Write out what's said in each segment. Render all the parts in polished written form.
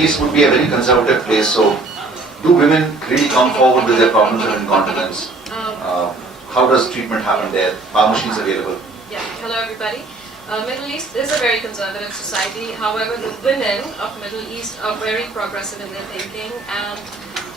Middle East would be a very conservative place, so do women really come forward with their problems of incontinence? How does treatment happen there? Are machines available? Yeah, hello everybody. Middle East is a very conservative society. However, the women of Middle East are very progressive in their thinking, and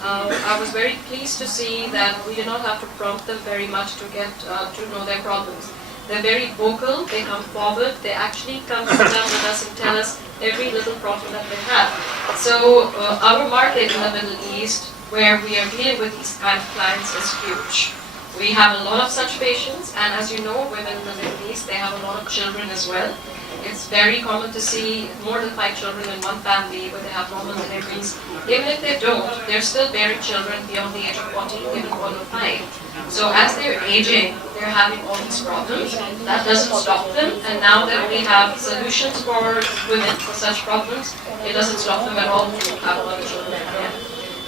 I was very pleased to see that we do not have to prompt them very much to get to know their problems. They're very vocal, they come forward, they actually come sit down with us and tell us every little problem that they have. So our market in the Middle East, where we are dealing with these kind of clients, is huge. We have a lot of such patients, and as you know, women in the Middle East, they have a lot of children as well. It's very common to see more than 5 children in one family where they have normal deliveries. Even if they don't, they're still bearing children beyond the age of 40, even 105. So as they're aging, they're having all these problems. That doesn't stop them, and now that we have solutions for women for such problems, it doesn't stop them at all to have a lot of children again.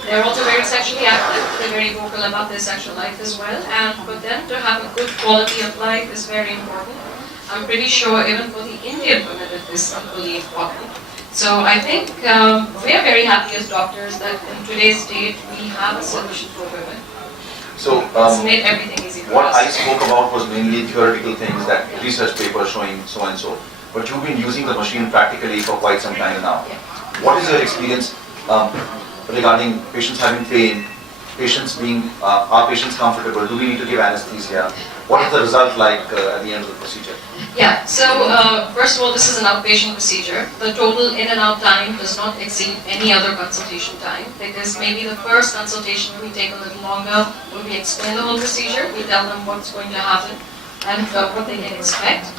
They're also very sexually active, they're very vocal about their sexual life as well, and for them to have a good quality of life is very important. I'm pretty sure even for the Indian women it is equally important. So I think we are very happy as doctors that in today's date we have a solution for women. So it's made everything easy for what us. I spoke about was mainly theoretical things, that research papers showing so and so. But you've been using the machine practically for quite some time now. Yeah. What is your experience regarding patients having pain, patients being, are patients comfortable? Do we need to give anesthesia? What is the result like at the end of the procedure? Yeah, so first of all, this is an outpatient procedure. The total in and out time does not exceed any other consultation time, because maybe the first consultation we take a little longer when we explain the whole procedure. We tell them what's going to happen and what they can expect.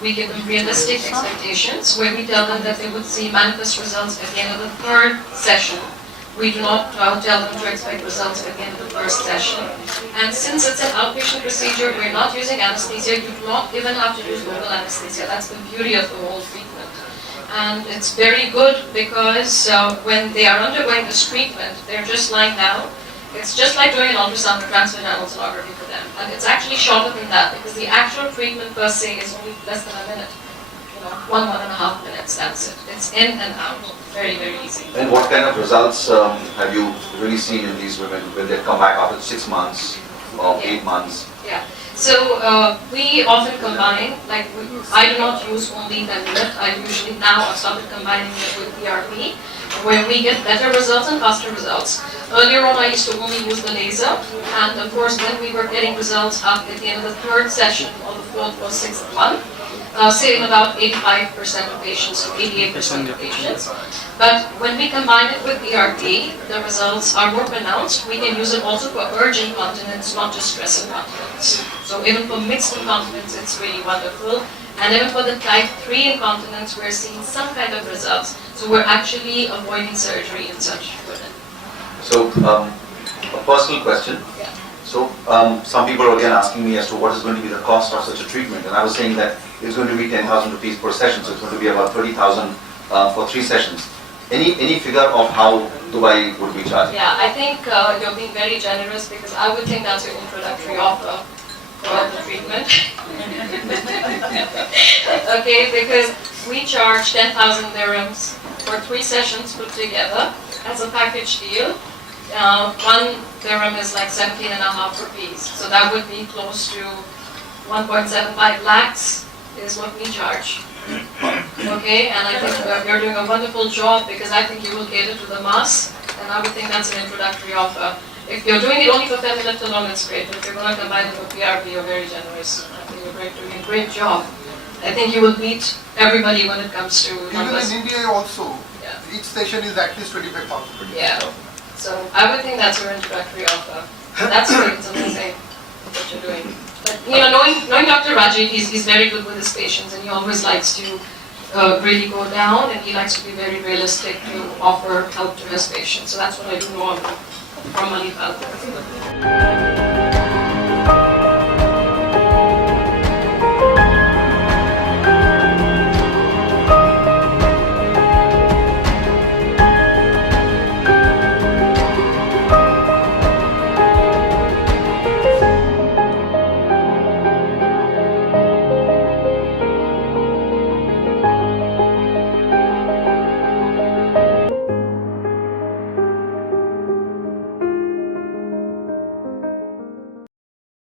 We give them realistic expectations where we tell them that they would see manifest results at the end of the 3rd session. We do not tell them to expect results at the end of the 1st session. And since it's an outpatient procedure, we're not using anesthesia. You do not even have to use local anesthesia. That's the beauty of the whole treatment. And it's very good because when they are undergoing this treatment, they're just lying down. It's just like doing an ultrasound or transvaginal sonography for them. And it's actually shorter than that because the actual treatment per se is only less than a minute. 1.5 minutes, that's it. It's in and out. Very, very easy. And what kind of results have you really seen in these women when they come back after 6 months or 8 months? Yeah. So we often combine, like I do not use only Femi. I usually now have started combining it with PRP, where we get better results and faster results. Earlier on I used to only use the laser, and of course then we were getting results at the end of the 3rd session or the 4th or 6th month. Say in about 85% of patients to 88% of patients. But when we combine it with PRP, the results are more pronounced. We can use it also for urge incontinence, not just stress incontinence. So even for mixed incontinence, it's really wonderful. And even for the type 3 incontinence, we're seeing some kind of results. So we're actually avoiding surgery in such women. So, a personal question. Yeah. So, some people are again asking me as to what is going to be the cost of such a treatment, and I was saying that it's going to be 10,000 rupees per session, so it's going to be about 30,000 for 3 sessions. Any figure of how Dubai would be charging? Yeah, I think you're being very generous because I would think that's your introductory offer for the treatment. Okay, because we charge 10,000 dirhams for 3 sessions put together as a package deal. 1 dirham is like 17.5 rupees, so that would be close to 1.75 lakhs is what we charge. Okay, and I think you're doing a wonderful job because I think you will cater to the mass, and I would think that's an introductory offer. If you're doing it only for Femi alone, it's great, but if you're going to combine it with PRP, you're very generous. I think you're doing a great job. I think you will beat everybody when it comes to numbers. Even in India also, yeah. Each session is at least 25,000. Yeah. So I would think that's your introductory offer. That's great, it's amazing what you're doing. But knowing Dr. Rajeev, he's very good with his patients, and he always likes to really go down, and he likes to be very realistic to offer help to his patients. So that's what I do know from Manipal.